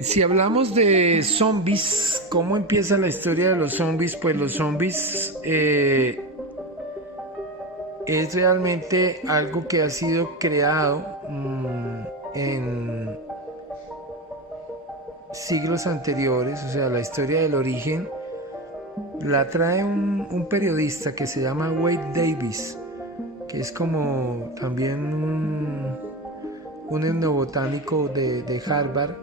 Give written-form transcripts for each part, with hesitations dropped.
Si hablamos de zombies, ¿cómo empieza la historia de los zombies? Pues los zombies es realmente algo que ha sido creado en siglos anteriores, o sea, la historia del origen la trae un periodista que se llama Wade Davis, que es como también un etnobotánico de Harvard.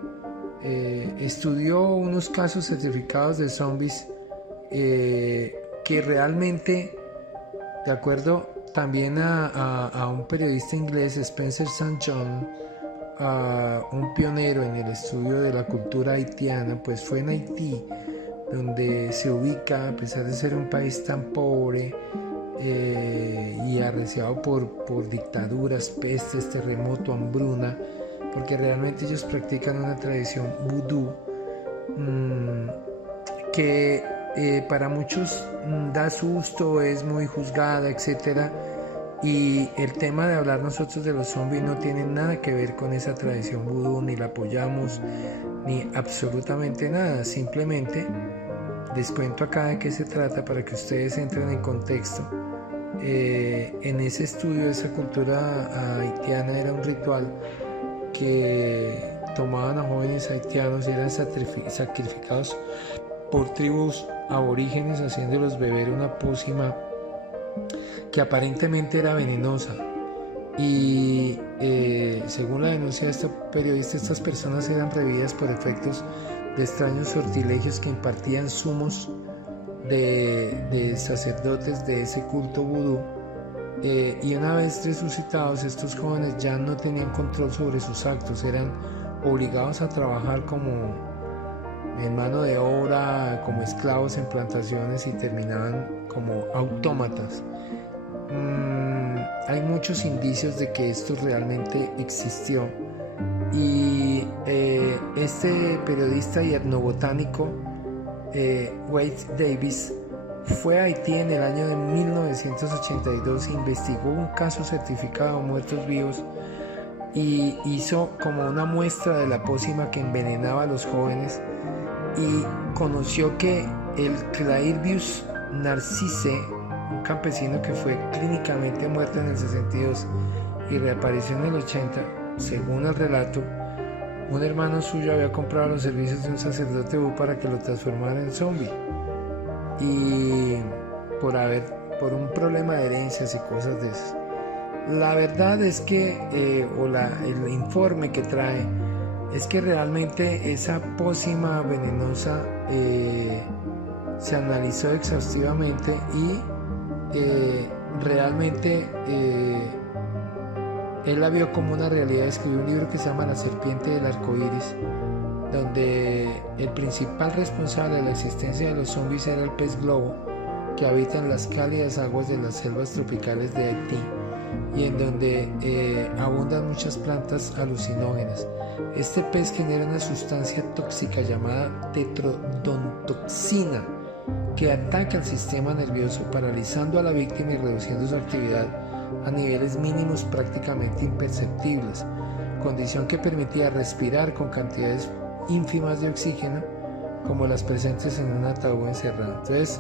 Estudió unos casos certificados de zombies que realmente, de acuerdo también a un periodista inglés, Spencer St. John, un pionero en el estudio de la cultura haitiana, pues fue en Haití donde se ubica, a pesar de ser un país tan pobre y arreciado por dictaduras, pestes, terremoto, hambruna, porque realmente ellos practican una tradición vudú que para muchos da susto, es muy juzgada, etc. Y el tema de hablar nosotros de los zombies no tiene nada que ver con esa tradición vudú, ni la apoyamos, ni absolutamente nada. Simplemente les cuento acá de qué se trata para que ustedes entren en contexto. En ese estudio de esa cultura haitiana era un ritual que tomaban a jóvenes haitianos y eran sacrificados por tribus aborígenes, haciéndolos beber una pócima que aparentemente era venenosa. Y según la denuncia de este periodista, estas personas eran revividas por efectos de extraños sortilegios que impartían zumos de sacerdotes de ese culto vudú. Y una vez resucitados, estos jóvenes ya no tenían control sobre sus actos, eran obligados a trabajar como en mano de obra, como esclavos en plantaciones, y terminaban como autómatas. Hay muchos indicios de que esto realmente existió, y este periodista y etnobotánico Wade Davis fue a Haití en el año de 1982 e investigó un caso certificado de muertos vivos y hizo como una muestra de la pócima que envenenaba a los jóvenes, y conoció que el Clairvius narcisse, un campesino que fue clínicamente muerto en el 62 y reapareció en el 80, según el relato, un hermano suyo había comprado los servicios de un sacerdote vudú para que lo transformara en zombie, y por un problema de herencias y cosas de esas. La verdad es que el informe que trae es que realmente esa pócima venenosa se analizó exhaustivamente, y realmente él la vio como una realidad. Escribió un libro que se llama La serpiente del arco iris, donde el principal responsable de la existencia de los zombies era el pez globo, que habita en las cálidas aguas de las selvas tropicales de Haití, y en donde abundan muchas plantas alucinógenas. Este pez genera una sustancia tóxica llamada tetrodontoxina, que ataca el sistema nervioso, paralizando a la víctima y reduciendo su actividad a niveles mínimos prácticamente imperceptibles, condición que permitía respirar con cantidades ínfimas de oxígeno, como las presentes en un ataúd encerrado. Entonces,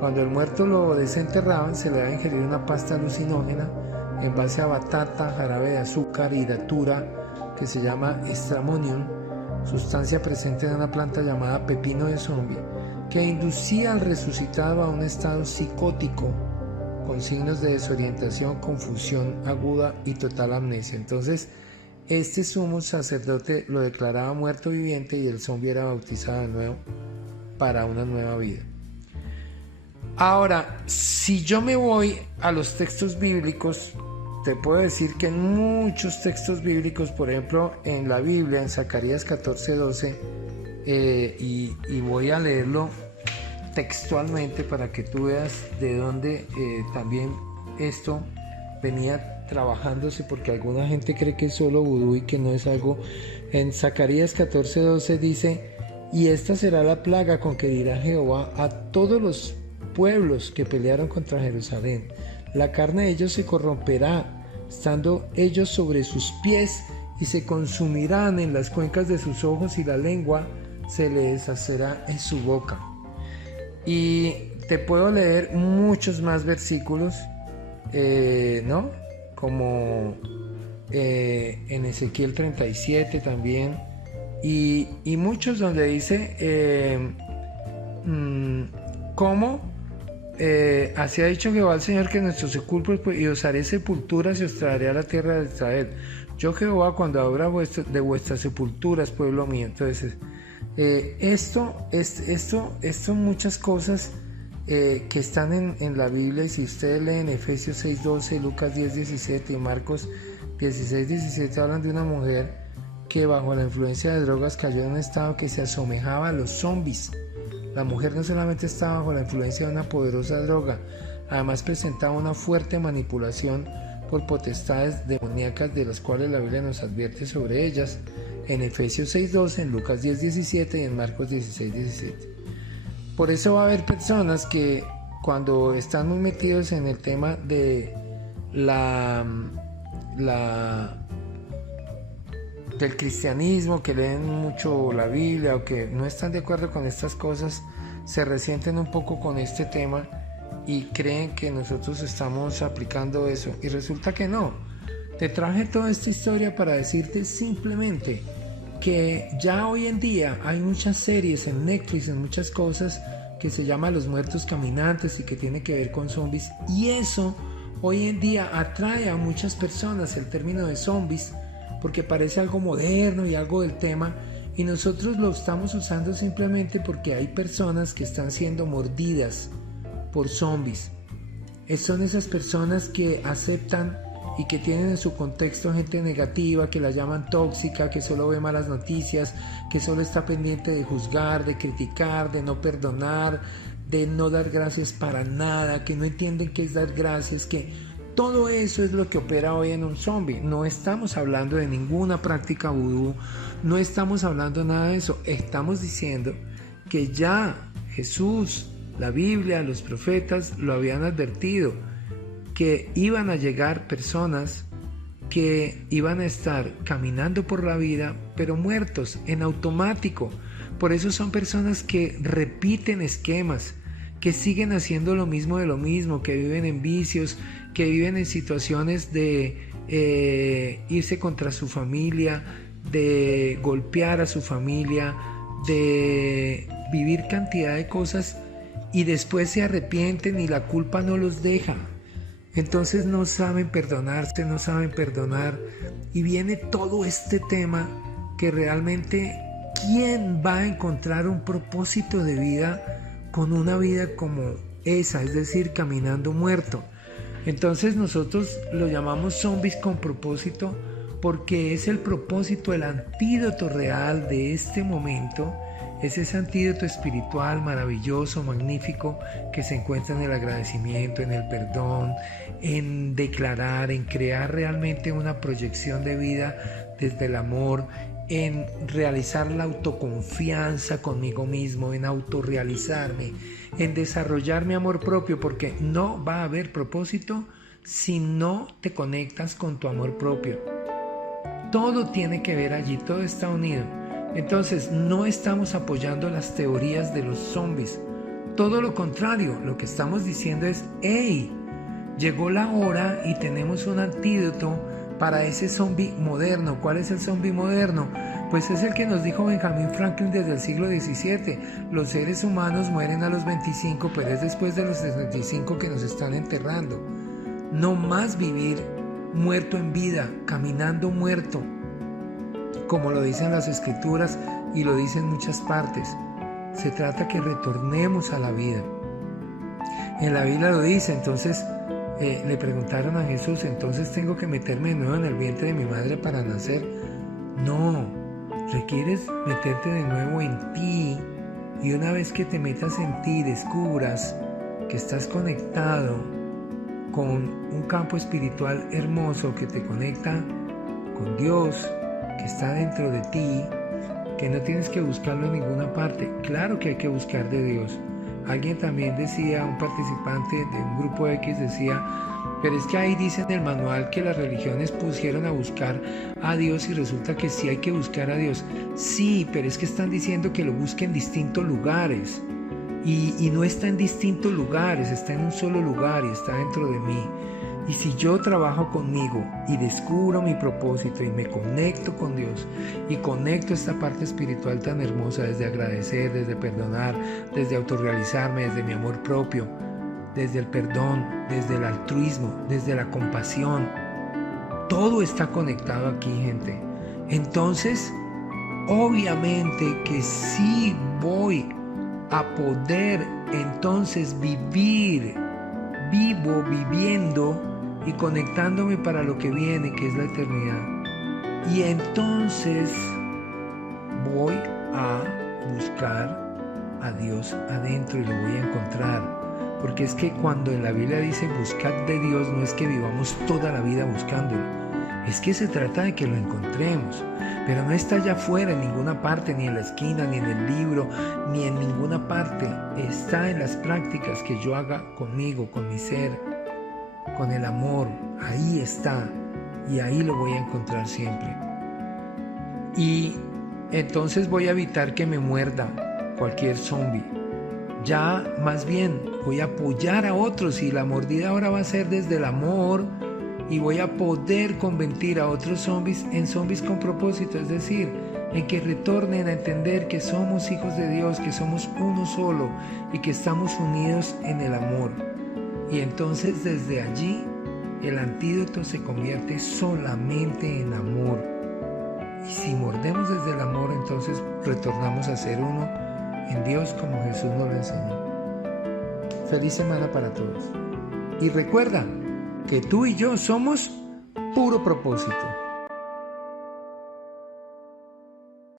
cuando el muerto lo desenterraban, se le daba a ingerir una pasta alucinógena en base a batata, jarabe de azúcar y datura, que se llama stramonium, sustancia presente en una planta llamada pepino de zombie, que inducía al resucitado a un estado psicótico con signos de desorientación, confusión aguda y total amnesia. Entonces, este sumo sacerdote lo declaraba muerto viviente, y el zombie era bautizado de nuevo para una nueva vida. Ahora, si yo me voy a los textos bíblicos, te puedo decir que en muchos textos bíblicos, por ejemplo en la Biblia, en Zacarías 14:12, y voy a leerlo textualmente para que tú veas de dónde también esto venía trabajándose, porque alguna gente cree que es solo vudú y que no es algo. En Zacarías 14:12 dice: y esta será la plaga con que dirá Jehová a todos los pueblos que pelearon contra Jerusalén. La carne de ellos se corromperá, estando ellos sobre sus pies, y se consumirán en las cuencas de sus ojos, y la lengua se le deshacerá en su boca. Y te puedo leer muchos más versículos, ¿no? Como en Ezequiel 37 también, y muchos donde dice cómo así ha dicho Jehová el Señor, que nuestros sepulcros, y os haré sepulturas y os traeré a la tierra de Israel. Yo Jehová, cuando abra de vuestras sepulturas, pueblo mío. Entonces esto muchas cosas que están en la Biblia, y si ustedes leen Efesios 6:12, Lucas 10:17 y Marcos 16:17, hablan de una mujer que bajo la influencia de drogas cayó en un estado que se asemejaba a los zombies. La mujer no solamente estaba bajo la influencia de una poderosa droga, además presentaba una fuerte manipulación por potestades demoníacas, de las cuales la Biblia nos advierte sobre ellas en Efesios 6:12, en Lucas 10:17 y en Marcos 16:17. Por eso va a haber personas que, cuando están muy metidos en el tema de del cristianismo, que leen mucho la Biblia o que no están de acuerdo con estas cosas, se resienten un poco con este tema y creen que nosotros estamos aplicando eso, y resulta que no. Te traje toda esta historia para decirte simplemente que ya hoy en día hay muchas series en Netflix, en muchas cosas, que se llama Los Muertos Caminantes y que tiene que ver con zombies, y eso hoy en día atrae a muchas personas, el término de zombies, porque parece algo moderno y algo del tema, y nosotros lo estamos usando simplemente porque hay personas que están siendo mordidas por zombies. Son esas personas que aceptan y que tienen en su contexto gente negativa, que la llaman tóxica, que solo ve malas noticias, que solo está pendiente de juzgar, de criticar, de no perdonar, de no dar gracias para nada, que no entienden qué es dar gracias, que todo eso es lo que opera hoy en un zombie. No estamos hablando de ninguna práctica vudú, no estamos hablando nada de eso. Estamos diciendo que ya Jesús, la Biblia, los profetas lo habían advertido, que iban a llegar personas que iban a estar caminando por la vida, pero muertos en automático. Por eso son personas que repiten esquemas, que siguen haciendo lo mismo de lo mismo, que viven en vicios, que viven en situaciones de irse contra su familia, de golpear a su familia, de vivir cantidad de cosas, y después se arrepienten y la culpa no los deja. Entonces no saben perdonarse, no saben perdonar, y viene todo este tema que realmente, ¿quién va a encontrar un propósito de vida con una vida como esa? Es decir, caminando muerto. Entonces nosotros lo llamamos zombies con propósito, porque es el propósito, el antídoto real de este momento. Es ese antídoto espiritual maravilloso, magnífico, que se encuentra en el agradecimiento, en el perdón, en declarar, en crear realmente una proyección de vida desde el amor, en realizar la autoconfianza conmigo mismo, en autorrealizarme, en desarrollar mi amor propio, porque no va a haber propósito si no te conectas con tu amor propio. Todo tiene que ver allí, todo está unido. Entonces no estamos apoyando las teorías de los zombies, todo lo contrario. Lo que estamos diciendo es: hey, llegó la hora y tenemos un antídoto para ese zombie moderno. ¿Cuál es el zombie moderno? Pues es el que nos dijo Benjamin Franklin desde el siglo XVII. Los seres humanos mueren a los 25, pero es después de los 65 que nos están enterrando. No más vivir muerto en vida, caminando muerto, como lo dicen las escrituras y lo dicen muchas partes. Se trata que retornemos a la vida. En la Biblia lo dice. Entonces le preguntaron a Jesús: ¿entonces tengo que meterme de nuevo en el vientre de mi madre para nacer? No, requieres meterte de nuevo en ti, y una vez que te metas en ti, descubras que estás conectado con un campo espiritual hermoso que te conecta con Dios, que está dentro de ti, que no tienes que buscarlo en ninguna parte. Claro que hay que buscar de Dios. Alguien también decía, un participante de un grupo X decía, pero es que ahí dice en el manual que las religiones pusieron a buscar a Dios y resulta que sí hay que buscar a Dios. Sí, pero es que están diciendo que lo busque en distintos lugares. Y no está en distintos lugares, está en un solo lugar y está dentro de mí. Y si yo trabajo conmigo y descubro mi propósito y me conecto con Dios y conecto esta parte espiritual tan hermosa, desde agradecer, desde perdonar, desde autorrealizarme, desde mi amor propio, desde el perdón, desde el altruismo, desde la compasión, todo está conectado aquí, gente. Entonces, obviamente que sí voy a poder entonces viviendo y conectándome para lo que viene, que es la eternidad. Y entonces voy a buscar a Dios adentro y lo voy a encontrar. Porque es que cuando en la Biblia dice buscad de Dios, no es que vivamos toda la vida buscándolo. Es que se trata de que lo encontremos. Pero no está allá afuera en ninguna parte, ni en la esquina, ni en el libro, ni en ninguna parte. Está en las prácticas que yo haga conmigo, con mi ser, con el amor. Ahí está. Y ahí lo voy a encontrar siempre. Y entonces voy a evitar que me muerda cualquier zombie. Ya más bien voy a apoyar a otros y la mordida ahora va a ser desde el amor. Y voy a poder convertir a otros zombies en zombies con propósito, es decir, en que retornen a entender que somos hijos de Dios, que somos uno solo y que estamos unidos en el amor. Y entonces desde allí el antídoto se convierte solamente en amor. Y si mordemos desde el amor, entonces retornamos a ser uno en Dios como Jesús nos lo enseñó. Feliz semana para todos. Y recuerda que tú y yo somos puro propósito.